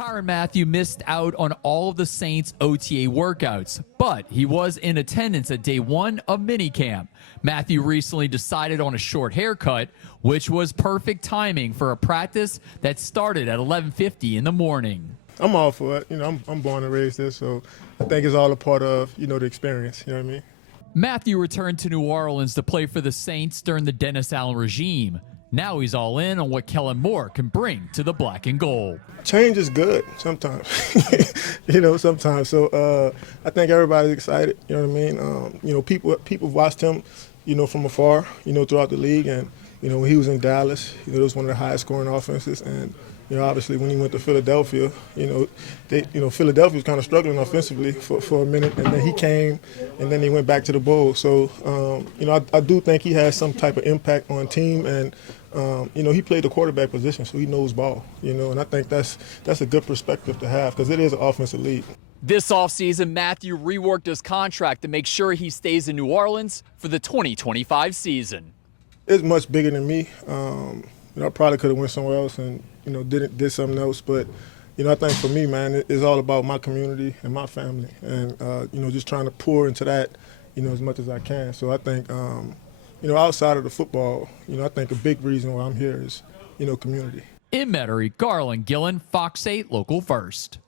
Tyrann Mathieu missed out on all of the Saints' OTA workouts, but he was in attendance at day one of minicamp. Mathieu recently decided on a short haircut, which was perfect timing for a practice that started at 11:50 in the morning. I'm all for it. I'm born and raised there, so I think it's all a part of, the experience. You know what I mean? Mathieu returned to New Orleans to play for the Saints during the Dennis Allen regime. Now he's all in on what Kellen Moore can bring to the black and gold. Change is good sometimes, sometimes. So I think everybody's excited. You know what I mean? People watched him, from afar, throughout the league. And, when he was in Dallas, it was one of the highest scoring offenses. And, obviously when he went to Philadelphia, Philadelphia was kind of struggling offensively for a minute. And then he came and then he went back to the Bulls. So, I do think he has some type of impact on team. And, he played the quarterback position, so he knows ball, and I think that's a good perspective to have because it is an offensive league. This offseason, Mathieu reworked his contract to make sure he stays in New Orleans for the 2025 season. It's much bigger than me. I probably could have went somewhere else and, did something else. But, I think for me, man, it's all about my community and my family and, just trying to pour into that, as much as I can. So I think, outside of the football, I think a big reason why I'm here is, community. In Metairie, Garland Gillen, Fox 8 Local First.